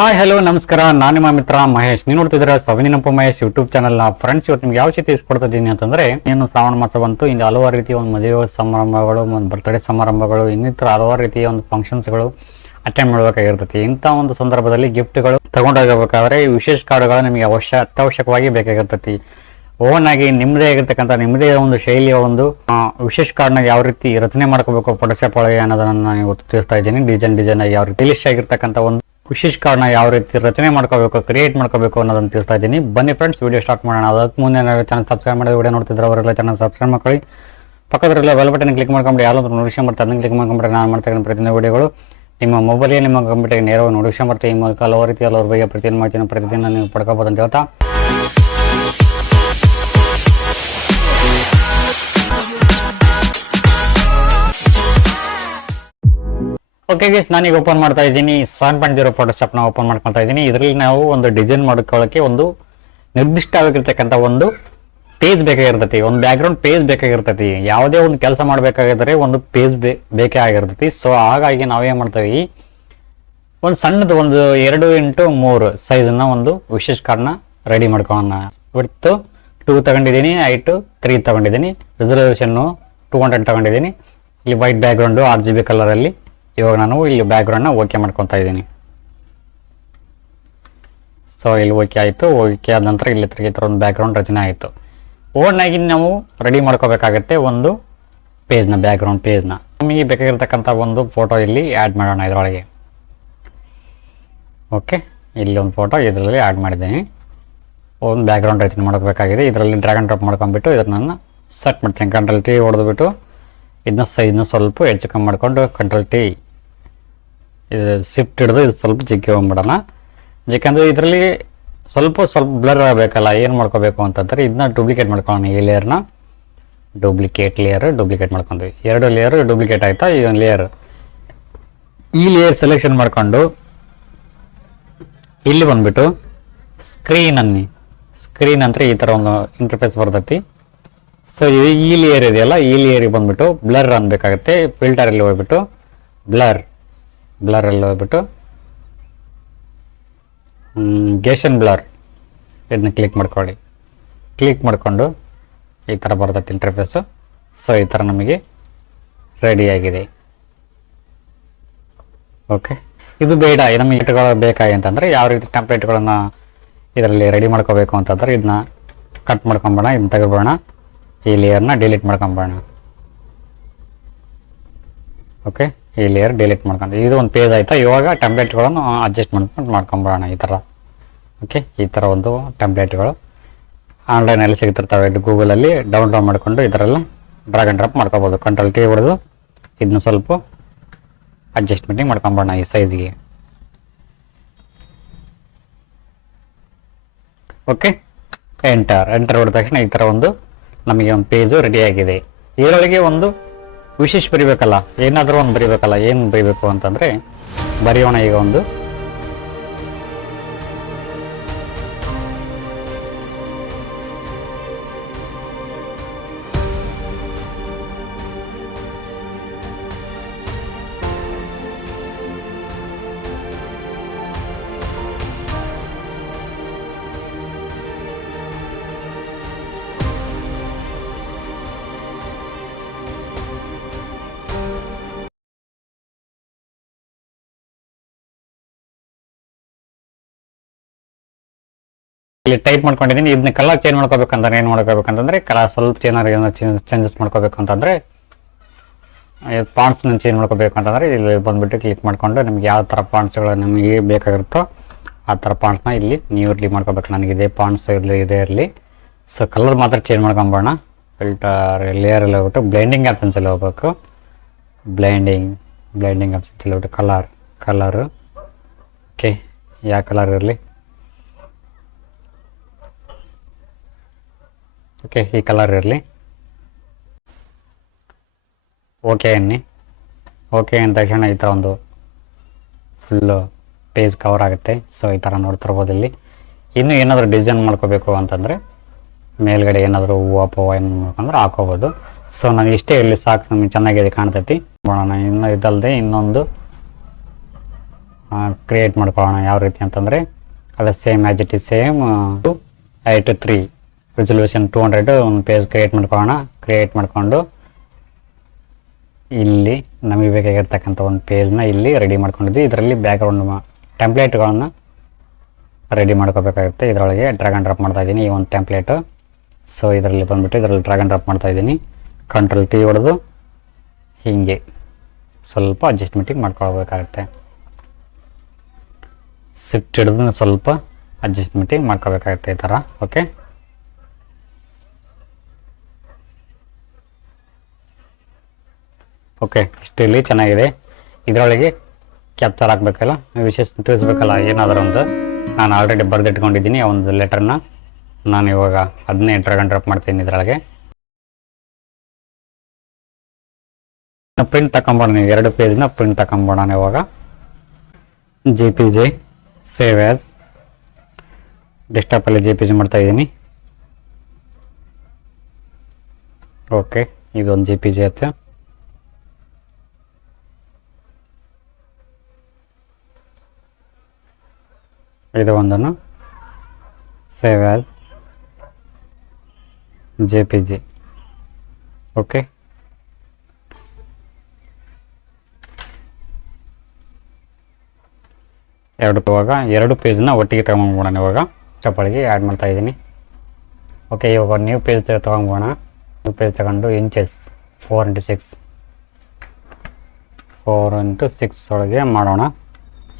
Hi hello ನಮಸ್ಕಾರ, ನಾನು ನಿಮ್ಮ ಮಿತ್ರ ಮಹೇಶ್. ನೀವು ನೋಡ್ತಿದ್ದೀರಾ ಸವಿನಿನಪ್ಪ ಮಹೇಶ್ ಯೂಟ್ಯೂಬ್ ಚಾನಲ್ ನ. ಫ್ರೆಂಡ್ಸ್, ಇವತ್ತು ನಿಮ್ಗೆ ಯಾವ ರೀತಿ ಇಸ್ಕೊಡ್ತಿದ್ದೀನಿ ಅಂತಂದ್ರೆ, ಇನ್ನು ಶ್ರಾವಣ ಮಾಸ ಬಂತು. ಇಂದು ಹಲವಾರು ರೀತಿಯ ಒಂದು ಮದುವೆ ಸಮಾರಂಭಗಳು, ಒಂದು ಬರ್ತ್ಡೇ ಸಮಾರಂಭಗಳು, ಇನ್ನಿತರ ಹಲವಾರು ರೀತಿಯ ಒಂದು ಫಂಕ್ಷನ್ಸ್ಗಳು ಅಟೆಂಡ್ ಮಾಡಬೇಕಾಗಿರ್ತೈತಿ. ಇಂಥ ಒಂದು ಸಂದರ್ಭದಲ್ಲಿ ಗಿಫ್ಟ್ಗಳು ತಗೊಂಡೋಗಬೇಕಾದ್ರೆ ವಿಶೇಷ ಕಾರ್ಡ್ಗಳು ನಿಮಗೆ ಅತ್ಯವಶ್ಯಕವಾಗಿ ಬೇಕಾಗಿರ್ತೈತಿ. ಓನ್ ಆಗಿ ನಿಮ್ಮದೇ ಆಗಿರ್ತಕ್ಕಂಥ ನಿಮ್ಮದೇ ಒಂದು ಶೈಲಿಯ ಒಂದು ವಿಶೇಷ ಕಾರ್ಡ್ನ ಯಾವ ರೀತಿ ರಚನೆ ಮಾಡ್ಕೋಬೇಕು ಫೋಟೋಶಾಪ್ ಒಳಗೆ ಅನ್ನೋದನ್ನ ನಾನು ಇವತ್ತು ತಿಳಿಸ್ತಾ ಇದ್ದೀನಿ. ಡಿಸೈನ್ ಆಗಿ ಯಾವ ರೀತಿ ಸ್ಟೈಲಿಶ್ ಆಗಿರ್ತಕ್ಕಂಥ ಒಂದು ವಿಶೇಷ ಕಾರ್ಡ್ನ ಯಾವ ರೀತಿ ರಚನೆ ಮಾಡ್ಕೋಬೇಕು, ಕ್ರಿಯೇಟ್ ಮಾಡ್ಕೋಬೇಕು ಅನ್ನೋದನ್ನು ತಿಳಿಸ್ತಾ ಇದ್ದೀನಿ. ಬನ್ನಿ ಫ್ರೆಂಡ್ಸ್, ವಿಡಿಯೋ ಸ್ಟಾರ್ಟ್ ಮಾಡೋಣ. ಅದಕ್ಕೆ ಮುಂದೆ ಚಾನಲ್ ಸಬ್ಸ್ಕ್ರೈಬ್ ಮಾಡಿ ವಿಡಿಯೋ ನೋಡ್ತಿದ್ರೆ ಅವರೆಲ್ಲ ಚಾನಲ್ ಸಬ್ಸ್ಕ್ರೈಬ್ ಮಾಡ್ಕೊಳ್ಳಿ. ಪಕ್ಕದಲ್ಲ ಬೆಲ್ ಬಟನ್ ಕ್ಲಿಕ್ ಮಾಡ್ಕೊಂಡ್ರೆ ಯಾವ್ದಾದ್ರು ನೋಟಿಫಿಕೇಶನ್ ಬರುತ್ತೆ, ಅದನ್ನು ಕ್ಲಿಕ್ ಮಾಡ್ಕೊಂಡ್ರೆ ನಾನು ಮಾಡ್ತಕ್ಕಂಥ ಪ್ರತಿಯೊಂದು ವಿಡಿಯೋಗಳು ನಿಮ್ಮ ಮೊಬೈಲ್ಗೆ ನಿಮ್ಮ ಕಂಪ್ಯೂಟರ್ಗೆ ನೇರವಾಗಿ ನೋಟಿಫಿಕೇಶನ್ ಬರುತ್ತೆ. ಈ ಮೂಲಕ ಹಲವು ರೀತಿ ಹಲವು ಬಗ್ಗೆ ಪ್ರತಿಯೊಂದು ಮಾಡ್ತೀನಿ, ಪ್ರತಿದಿನ ನೀವು ಪಡ್ಕೋಬೋದು ಅಂತ ಹೇಳ್ತಾ, ಓಕೆ ಗೈಸ್, ನಾನೀಗ ಓಪನ್ ಮಾಡ್ತಾ ಇದ್ದೀನಿ 7.0 ಫೋಟೋಶಾಪ್ ನ ಓಪನ್ ಮಾಡ್ಕೊಳ್ತಾ ಇದ್ದೀನಿ. ಇದರಲ್ಲಿ ನಾವು ಒಂದು ಡಿಸೈನ್ ಮಾಡ್ಕೊಳ್ಳೋಕೆ ಒಂದು ನಿರ್ದಿಷ್ಟವಾಗಿರ್ತಕ್ಕಂಥ ಒಂದು ಪೇಜ್ ಬೇಕಾಗಿರ್ತೈತಿ, ಒಂದು ಬ್ಯಾಕ್ಗ್ರೌಂಡ್ ಪೇಜ್ ಬೇಕಾಗಿರ್ತೈತಿ. ಯಾವುದೇ ಒಂದು ಕೆಲಸ ಮಾಡಬೇಕಾಗಿದ್ರೆ ಒಂದು ಪೇಜ್ ಬೇಕೇ ಆಗಿರ್ತೈತಿ. ಸೊ ಹಾಗಾಗಿ ನಾವೇನ್ ಮಾಡ್ತೀವಿ, ಒಂದು ಸಣ್ಣದು ಒಂದು 2x3 ಸೈಜ್ನ ಒಂದು ವಿಶೇಷ ಕಾರ್ಡ್ನ ರೆಡಿ ಮಾಡ್ಕೊಳ್ಳೋಣ. ವಿಡ್ತ್ 2 ತಗೊಂಡಿದ್ದೀನಿ, ಹೈಟ್ 3 ತಗೊಂಡಿದ್ದೀನಿ, ರೆಸಲ್ಯೂಷನ್ 200 ತಗೊಂಡಿದ್ದೀನಿ. ಇಲ್ಲಿ ವೈಟ್ ಬ್ಯಾಕ್ಗ್ರೌಂಡು RGB ಕಲರ್ ಅಲ್ಲಿ. ಇವಾಗ ನಾನು ಇಲ್ಲಿ ಬ್ಯಾಕ್ಗ್ರೌಂಡ್ ನ ಓಕೆ ಮಾಡ್ಕೊತಾ ಇದ್ದೀನಿ. ಸೊ ಇಲ್ಲಿ ಓಕೆ ಆಯಿತು. ಓಕೆ ಆದ ನಂತರ ಇಲ್ಲಿ ಈ ಥರ ಒಂದು ಬ್ಯಾಕ್ಗ್ರೌಂಡ್ ರಚನೆ ಆಯಿತು. ಓನಾಗಿ ನಾವು ರೆಡಿ ಮಾಡ್ಕೋಬೇಕಾಗತ್ತೆ ಒಂದು ಪೇಜ್ನ, ಬ್ಯಾಕ್ಗ್ರೌಂಡ್ ಪೇಜ್ನ. ನಮಗೆ ಬೇಕಾಗಿರ್ತಕ್ಕಂಥ ಒಂದು ಫೋಟೋ ಇಲ್ಲಿ ಆ್ಯಡ್ ಮಾಡೋಣ ಇದರೊಳಗೆ. ಓಕೆ, ಇಲ್ಲಿ ಒಂದು ಫೋಟೋ ಇದರಲ್ಲಿ ಆ್ಯಡ್ ಮಾಡಿದ್ದೀನಿ. ಒಂದು ಬ್ಯಾಕ್ಗ್ರೌಂಡ್ ರಚನೆ ಮಾಡ್ಕೋಬೇಕಾಗಿದೆ. ಇದರಲ್ಲಿ ಡ್ರ್ಯಾಗ್ ಅಂಡ್ ಡ್ರಾಪ್ ಮಾಡ್ಕೊಂಡ್ಬಿಟ್ಟು ಇದನ್ನು ಸೆಟ್ ಮಾಡ್ತೀನಿ. Ctrl+T ಹೊಡೆದ್ಬಿಟ್ಟು ಇದನ್ನ ಸೈಜ್ನ ಸ್ವಲ್ಪ ಹೆಚ್ಚು ಕಮ್ಮಿ ಮಾಡ್ಕೊಂಡು Ctrl+T ಇದು ಶಿಫ್ಟ್ ಹಿಡಿದು ಇದು ಸ್ವಲ್ಪ ಜಿಗ್ಗಿ ಹೋಗ್ಬಿಡೋಣ. ಯಾಕಂದರೆ ಇದರಲ್ಲಿ ಸ್ವಲ್ಪ ಬ್ಲರ್ ಆಗಬೇಕಲ್ಲ, ಏನು ಮಾಡ್ಕೋಬೇಕು ಅಂತಂದರೆ ಇದನ್ನ ಡೂಪ್ಲಿಕೇಟ್ ಮಾಡ್ಕೊಳ್ಳೋಣ. ಈ ಲೇಯರ್ನ ಡೂಪ್ಲಿಕೇಟ್ ಮಾಡ್ಕೊಂಡ್ವಿ. 2 ಲೇಯರ್ ಡೂಪ್ಲಿಕೇಟ್ ಆಯಿತಾ. ಈ ಒಂದು ಈ ಲೇಯರ್ ಸೆಲೆಕ್ಷನ್ ಮಾಡ್ಕೊಂಡು ಇಲ್ಲಿ ಬಂದ್ಬಿಟ್ಟು ಸ್ಕ್ರೀನ್ ಅಂದರೆ ಈ ಥರ ಒಂದು ಇಂಟರ್ಫೇಸ್ ಬರ್ತೈತಿ. ಸೊ ಈ ಲೇಯರ್ ಇದೆಯಲ್ಲ, ಈ ಲೇಯರಿಗೆ ಬಂದ್ಬಿಟ್ಟು ಬ್ಲರ್ ಅನ್ಬೇಕಾಗುತ್ತೆ. ಫಿಲ್ಟರಲ್ಲಿ ಹೋಗ್ಬಿಟ್ಟು ಬ್ಲರಲ್ಲಿ ಹೋಗ್ಬಿಟ್ಟು ಗೇಷನ್ ಬ್ಲರ್ ಇದನ್ನ ಕ್ಲಿಕ್ ಮಾಡ್ಕೊಳ್ಳಿ. ಕ್ಲಿಕ್ ಮಾಡಿಕೊಂಡು ಈ ಥರ ಬರ್ತೈತೆ ಇಂಟರ್ಫೇಸು. ಸೊ ಈ ಥರ ನಮಗೆ ರೆಡಿಯಾಗಿದೆ. ಓಕೆ, ಇದು ಬೇಡ, ನಮಗೆ ಇಟ್ಗಳು ಬೇಕಾಗಿ ಅಂತಂದರೆ ಯಾವ ರೀತಿ ಟೆಂಪ್ಲೇಟ್ಗಳನ್ನು ಇದರಲ್ಲಿ ರೆಡಿ ಮಾಡ್ಕೋಬೇಕು ಅಂತಂದರೆ ಇದನ್ನ ಕಟ್ ಮಾಡ್ಕೊಂಬೋಣ, ಇದನ್ನ ತೆಗೆದ್ಬಿಡೋಣ. ಈ ಲೇಯರ್ನ ಡಿಲೀಟ್ ಮಾಡ್ಕೊಂಬೋಣ. ಓಕೆ, ಈ ಲೇಯರ್ ಡಿಲೀಟ್ ಮಾಡ್ಕೊಂಡು ಇದು ಒಂದು ಪೇಜ್ ಆಯಿತಾ. ಇವಾಗ ಟೆಂಪ್ಲೇಟ್ಗಳನ್ನು ಅಡ್ಜಸ್ಟ್ಮೆಂಟ್ ಮಾಡ್ಕೊಂಬೋಣ ಈ ಥರ. ಓಕೆ, ಈ ಥರ ಒಂದು ಟೆಂಪ್ಲೇಟ್ಗಳು ಆನ್ಲೈನಲ್ಲಿ ಸಿಗ್ತಿರ್ತವೆ. ಗೂಗಲಲ್ಲಿ ಡೌನ್ಲೋಡ್ ಮಾಡಿಕೊಂಡು ಇದರೆಲ್ಲ ಡ್ರ್ಯಾಗ್ ಅಂಡ್ ಡ್ರಾಪ್ ಮಾಡ್ಕೋಬೋದು. Ctrl+T ಹೊಡೆದು ಇದನ್ನ ಸ್ವಲ್ಪ ಅಡ್ಜಸ್ಟ್ಮೆಂಟಿಂಗ್ ಮಾಡ್ಕೊಂಬೋಣ ಈ ಸೈಜ್ಗೆ. ಓಕೆ, ಎಂಟರ್ ಹೊಡೆದ ತಕ್ಷಣ ಈ ಥರ ಒಂದು ನಮಗೆ ಒಂದು ಪೇಜು ರೆಡಿಯಾಗಿದೆ. ಇದರೊಳಗೆ ಒಂದು ವಿಶೇಷ ಬರಿಬೇಕಲ್ಲ, ಏನಾದರೂ ಒಂದು ಬರಿಬೇಕಲ್ಲ. ಏನು ಬರಿಬೇಕು ಅಂತಂದರೆ ಬರೆಯೋಣ. ಈಗ ಒಂದು ಇಲ್ಲಿ ಟೈಪ್ ಮಾಡ್ಕೊಂಡಿದ್ದೀನಿ. ಇದನ್ನ ಕಲರ್ ಚೇಂಜ್ ಮಾಡ್ಕೋಬೇಕಂದ್ರೆ ಏನು ಮಾಡ್ಕೋಬೇಕಂತಂದ್ರೆ ಕಲರ್ ಸ್ವಲ್ಪ ಚೇಂಜಸ್ ಮಾಡ್ಕೋಬೇಕು ಅಂತಂದ್ರೆ ಪಾಂಟ್ಸ್ನ ಚೇಂಜ್ ಮಾಡ್ಕೋಬೇಕು ಅಂತಂದ್ರೆ ಇಲ್ಲಿ ಬಂದ್ಬಿಟ್ಟು ಕ್ಲಿಕ್ ಮಾಡ್ಕೊಂಡು ನಿಮ್ಗೆ ಯಾವ ಥರ ಪಾಂಟ್ಸ್ಗಳು ನಮಗೆ ಬೇಕಾಗಿರುತ್ತೋ ಆ ಥರ ಪಾಂಟ್ಸ್ನ ಇಲ್ಲಿ ನೀವು ರೆಡಿ ಮಾಡ್ಕೋಬೇಕು. ನನಗೆ ಇದೇ ಪಾಂಟ್ಸ್ ಇರಲಿ. ಸೊ ಕಲರ್ ಮಾತ್ರ ಚೇಂಜ್ ಮಾಡ್ಕೊಂಬೋಣ. ಫಿಲ್ಟರ್ ಲೇಯರಲ್ಲಿ ಹೋಗ್ಬಿಟ್ಟು ಬ್ಲೆಂಡಿಂಗ್ ಆಪ್ಷನ್ಸಲ್ಲಿ ಹೋಗ್ಬೇಕು. ಬ್ಲೆಂಡಿಂಗ್ ಆಪ್ಷನ್ಸಲ್ಲಿ ಹೋಗ್ಬಿಟ್ಟು ಕಲರು. ಓಕೆ, ಯಾವ ಕಲರ್ ಇರಲಿ. ಓಕೆ, ಈ ಕಲರ್ ಇರಲಿ. ಓಕೆ ಅಂದ ತಕ್ಷಣ ಈ ಥರ ಒಂದು ಫುಲ್ಲು ಪೇಜ್ ಕವರ್ ಆಗುತ್ತೆ. ಸೊ ಈ ಥರ ನೋಡ್ತಿರ್ಬೋದು. ಇಲ್ಲಿ ಇನ್ನೂ ಏನಾದರೂ ಡಿಸೈನ್ ಮಾಡ್ಕೋಬೇಕು ಅಂತಂದರೆ ಮೇಲ್ಗಡೆ ಏನಾದರೂ ಹೂವು ಏನು ಮಾಡ್ಕೊಂಡ್ರೆ ಹಾಕೋಬೋದು. ಸೊ ನಾನು ಇಷ್ಟೇ ಇಲ್ಲಿ ಸಾಕು, ನಮಗೆ ಚೆನ್ನಾಗಿದೆ ಕಾಣ್ತೈತಿ. ಮಾಡೋಣ. ಇನ್ನು ಇದಲ್ಲದೆ ಇನ್ನೊಂದು ಕ್ರಿಯೇಟ್ ಮಾಡ್ಕೊಳ್ಳೋಣ. ಯಾವ ರೀತಿ ಅಂತಂದರೆ ಅದು same as it is same 8:3 resolution 200 ಒಂದು ಪೇಜ್ ಕ್ರಿಯೇಟ್ ಮಾಡ್ಕೊಳ್ಳೋಣ. ಕ್ರಿಯೇಟ್ ಮಾಡಿಕೊಂಡು ಇಲ್ಲಿ ನಮಗೆ ಬೇಕಾಗಿರ್ತಕ್ಕಂಥ ಒಂದು ಪೇಜ್ನ ಇಲ್ಲಿ ರೆಡಿ ಮಾಡ್ಕೊಂಡಿದ್ವಿ. ಇದರಲ್ಲಿ ಬ್ಯಾಕ್ಗ್ರೌಂಡ್ ಟೆಂಪ್ಲೇಟ್ಗಳನ್ನು ರೆಡಿ ಮಾಡ್ಕೋಬೇಕಾಗುತ್ತೆ. ಇದರೊಳಗೆ ಡ್ರ್ಯಾಗ್ ಆ್ಯಂಡ್ ಡ್ರಾಪ್ ಮಾಡ್ತಾ ಇದ್ದೀನಿ ಈ ಒಂದು ಟೆಂಪ್ಲೇಟು. ಸೊ ಇದರಲ್ಲಿ ಬಂದುಬಿಟ್ಟು ಇದರಲ್ಲಿ ಡ್ರ್ಯಾಗ್ ಆ್ಯಂಡ್ ಡ್ರಾಪ್ ಮಾಡ್ತಾ ಇದ್ದೀನಿ. ಕಂಟ್ರೋಲ್ T ಹೊಡೆದು ಹೀಗೆ ಸ್ವಲ್ಪ ಅಡ್ಜಸ್ಟ್ಮೆಂಟಿಗೆ ಮಾಡ್ಕೊಳ್ಬೇಕಾಗುತ್ತೆ. ಶಿಫ್ಟ್ ಹಿಡಿದು ಸ್ವಲ್ಪ ಅಡ್ಜಸ್ಟ್ಮೆಂಟಿಗೆ ಮಾಡ್ಕೋಬೇಕಾಗುತ್ತೆ ಈ ಥರ. ಓಕೆ, ಓಕೆ ಇಷ್ಟಿರಲಿ, ಚೆನ್ನಾಗಿದೆ. ಇದರೊಳಗೆ ಕ್ಯಾಪ್ಚರ್ ಹಾಕಬೇಕಲ್ಲ, ವಿಶೇಷ ತಿಳಿಸ್ಬೇಕಲ್ಲ ಏನಾದರೂ ಒಂದು. ನಾನು ಆಲ್ರೆಡಿ ಬರೆದಿಟ್ಕೊಂಡಿದ್ದೀನಿ ಆ ಒಂದು ಲೆಟರ್ನ. ನಾನು ಇವಾಗ ಅದನ್ನೇ ಡ್ರ್ಯಾಗ್ ಆ್ಯಂಡ್ ಡ್ರಾಪ್ ಮಾಡ್ತೀನಿ ಇದರೊಳಗೆ. ಪ್ರಿಂಟ್ ತಗೊಂಬೋಣ, ನೀವು 2 ಪೇಜ್ನ ಪ್ರಿಂಟ್ ತಗೊಂಬೋಣ. ಇವಾಗ JPG ಸೇವ್ ಆ್ಯಸ್ ಡೆಸ್ಕ್ಟಾಪಲ್ಲಿ JPG ಮಾಡ್ತಾ ಇದ್ದೀನಿ. ಓಕೆ, ಇದೊಂದು JPG ಆಯ್ತು. ಇದು ಒಂದನ್ನು ಸೇವ್ ಆ್ಯಸ್ JPG. ಓಕೆ, ಇವಾಗ 2 ಪೇಜ್ನ ಒಟ್ಟಿಗೆ ತಗೊಂಬೋಣ. ಇವಾಗ ಚಪ್ಪಳಿಗೆ ಆ್ಯಡ್ ಮಾಡ್ತಾ ಇದ್ದೀನಿ. ಓಕೆ, ಇವಾಗ ನ್ಯೂ ಪೇಜ್ ತಗೊಂಬೋಣ. ನ್ಯೂ ಪೇಜ್ ತಗೊಂಡು ಇಂಚಸ್ 4x6 ಒಳಗೆ ಮಾಡೋಣ.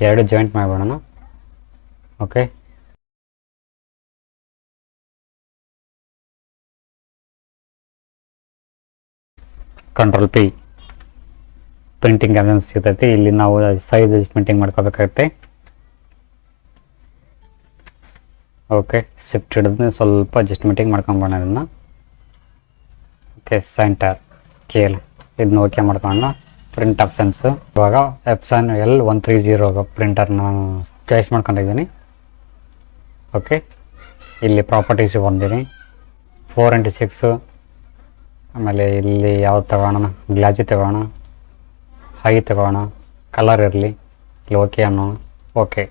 2 ಜಾಯಿಂಟ್ ಮಾಡಿಬಿಡೋಣ. ಓಕೆ, ಕಂಟ್ರೋಲ್ P ಪ್ರಿಂಟಿಂಗ್ ಅದನ್ನು ಸಿಗ್ತೈತಿ. ಇಲ್ಲಿ ನಾವು ಸೈಜ್ ಅಡ್ಜಸ್ಟ್ಮೆಂಟಿಂಗ್ ಮಾಡ್ಕೋಬೇಕಾಗುತ್ತೆ. ಓಕೆ, ಶಿಫ್ಟ್ ಹಿಡಿದು ಸ್ವಲ್ಪ ಅಡ್ಜಸ್ಟ್ಮೆಂಟಿಂಗ್ ಮಾಡ್ಕೊಂಬೋಣ ಅದನ್ನು. ಓಕೆ, ಸೆಂಟರ್ ಸ್ಕೇಲ್ ಇದನ್ನ ಓಕೆ ಮಾಡ್ಕೊಳ್ಳೋಣ. ಪ್ರಿಂಟ್ ಆಪ್ಷನ್ಸ್ ಇವಾಗ ಎಪ್ಸನ್ L130 ಪ್ರಿಂಟರ್ನ ಚಾಯ್ಸ್ ಮಾಡ್ಕೊಂಡಿದ್ದೀನಿ. ಓಕೆ, ಇಲ್ಲಿ ಪ್ರಾಪರ್ಟೀಸಿಗೆ ಬಂದೀನಿ. 4x6 ಆಮೇಲೆ ಇಲ್ಲಿ ಯಾವ್ದು ತಗೋಣ, ಗ್ಲಾಜಿ ತಗೋಣ, ಹೈ ತಗೋಣ, ಕಲರ್ ಇರಲಿ, ಇಲ್ಲಿ ಓಕೆ ಅನ್ನೋಣ. ಓಕೆ,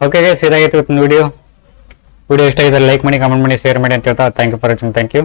ಓಕೆ ಗೈಸ್, ಇದಾಗಿತ್ತು ವಿಡಿಯೋ ಇಷ್ಟ ಆಗಿದ್ರೆ ಲೈಕ್ ಮಾಡಿ, ಕಮೆಂಟ್ ಮಾಡಿ, ಶೇರ್ ಮಾಡಿ ಅಂತ ಹೇಳ್ತಾ thank you for watching. Thank you.